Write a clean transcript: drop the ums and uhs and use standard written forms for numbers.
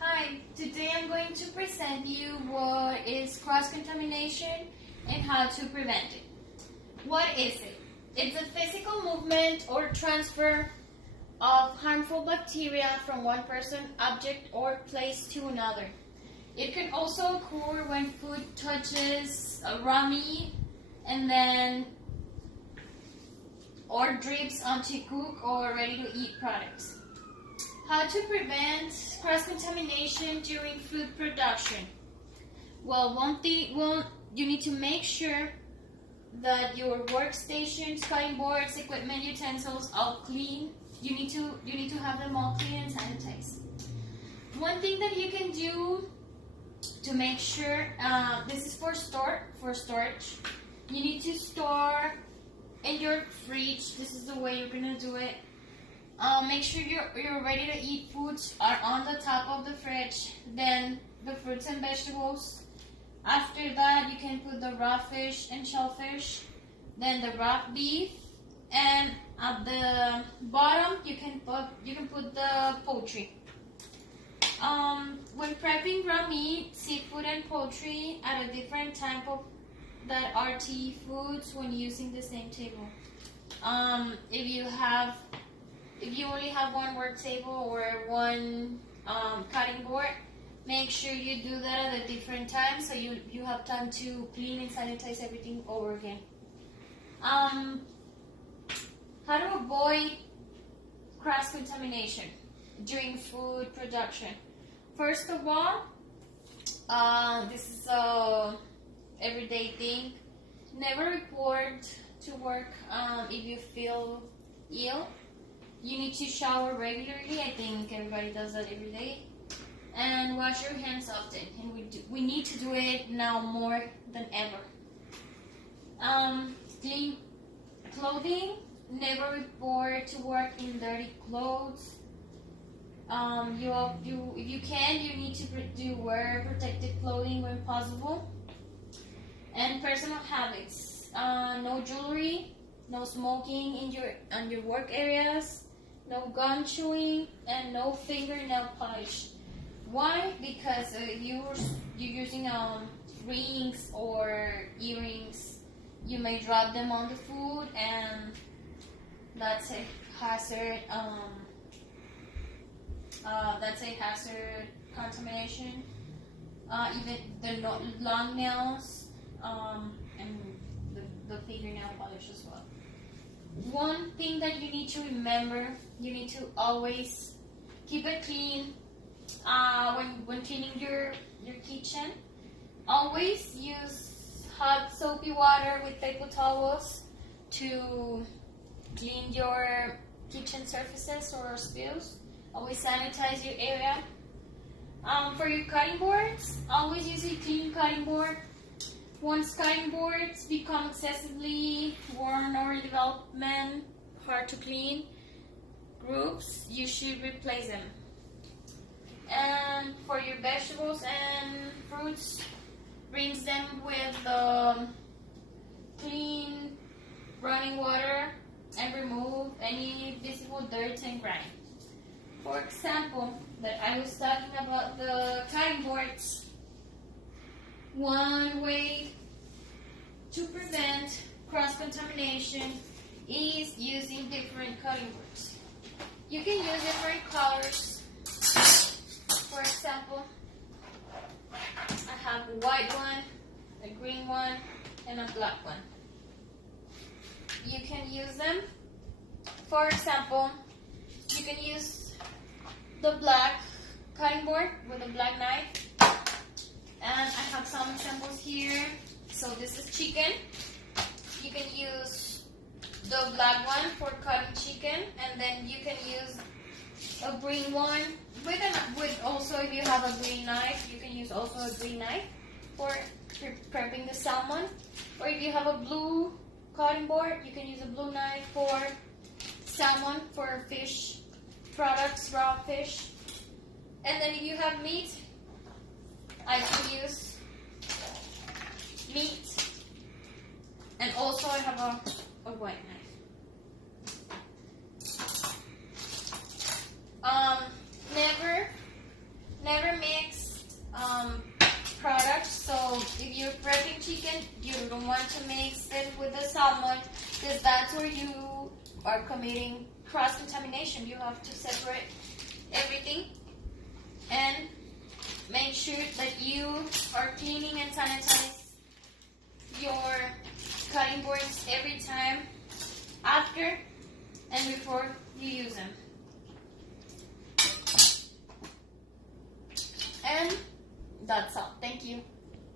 Hi, today I'm going to present you what is cross-contamination and how to prevent it. What is it? It's a physical movement or transfer of harmful bacteria from one person, object, or place to another. It can also occur when food touches a raw meat or drips onto cooked or ready-to-eat products. How to prevent cross-contamination during food production? Well, you need to make sure that your workstations, cutting boards, equipment, utensils all clean. You need to have them all clean and sanitized. One thing that you can do to make sure, this is for storage. You need to store in your fridge. This is the way you're gonna do it. Make sure your ready-to-eat foods are on the top of the fridge. Then the fruits and vegetables. After that, you can put the raw fish and shellfish. Then the raw beef, and at the bottom you can put the poultry. When prepping raw meat, seafood, and poultry at a different type of that RTE foods when using the same table. If you only have one work table or one cutting board, make sure you do that at a different time so you have time to clean and sanitize everything over again. How to avoid cross-contamination during food production? First of all, this is a everyday thing. Never report to work if you feel ill. You need to shower regularly. I think everybody does that every day. And wash your hands often. And we need to do it now more than ever. Clean clothing. Never report to work in dirty clothes. If you can, you need to wear protective clothing when possible. And personal habits. No jewelry. No smoking in your work areas. No gum chewing, and no fingernail polish. Why? Because you're using rings or earrings, you may drop them on the food, and that's a hazard. That's a hazard contamination. Even the long nails and the fingernail polish as well. One thing that you need to remember, you need to always keep it clean. When cleaning your kitchen, always use hot soapy water with paper towels to clean your kitchen surfaces or spills. Always sanitize your area. For your cutting boards, always use a clean cutting board. Once cutting boards become excessively worn or development hard to clean groups, you should replace them. And for your vegetables and fruits, rinse them with clean running water and remove any visible dirt and grime. For example, that I was talking about the cutting boards. One way to prevent cross-contamination is using different cutting boards. You can use different colors. For example, I have a white one, a green one, and a black one. You can use them. For example, you can use the black cutting board with a black knife. And I have some examples here. So this is chicken. You can use the black one for cutting chicken, and then you can use a green one with also, if you have a green knife, you can use also a green knife for prepping the salmon. Or if you have a blue cutting board, you can use a blue knife for salmon, for fish products, raw fish. And then if you have meat, I can use meat, and also I have a white knife. never mix products. So if you're prepping chicken, you don't want to mix it with the salmon, because that's where you are committing cross-contamination. You have to separate everything and make sure that you are cleaning and sanitize your cutting boards every time after and before you use them. And that's all. Thank you.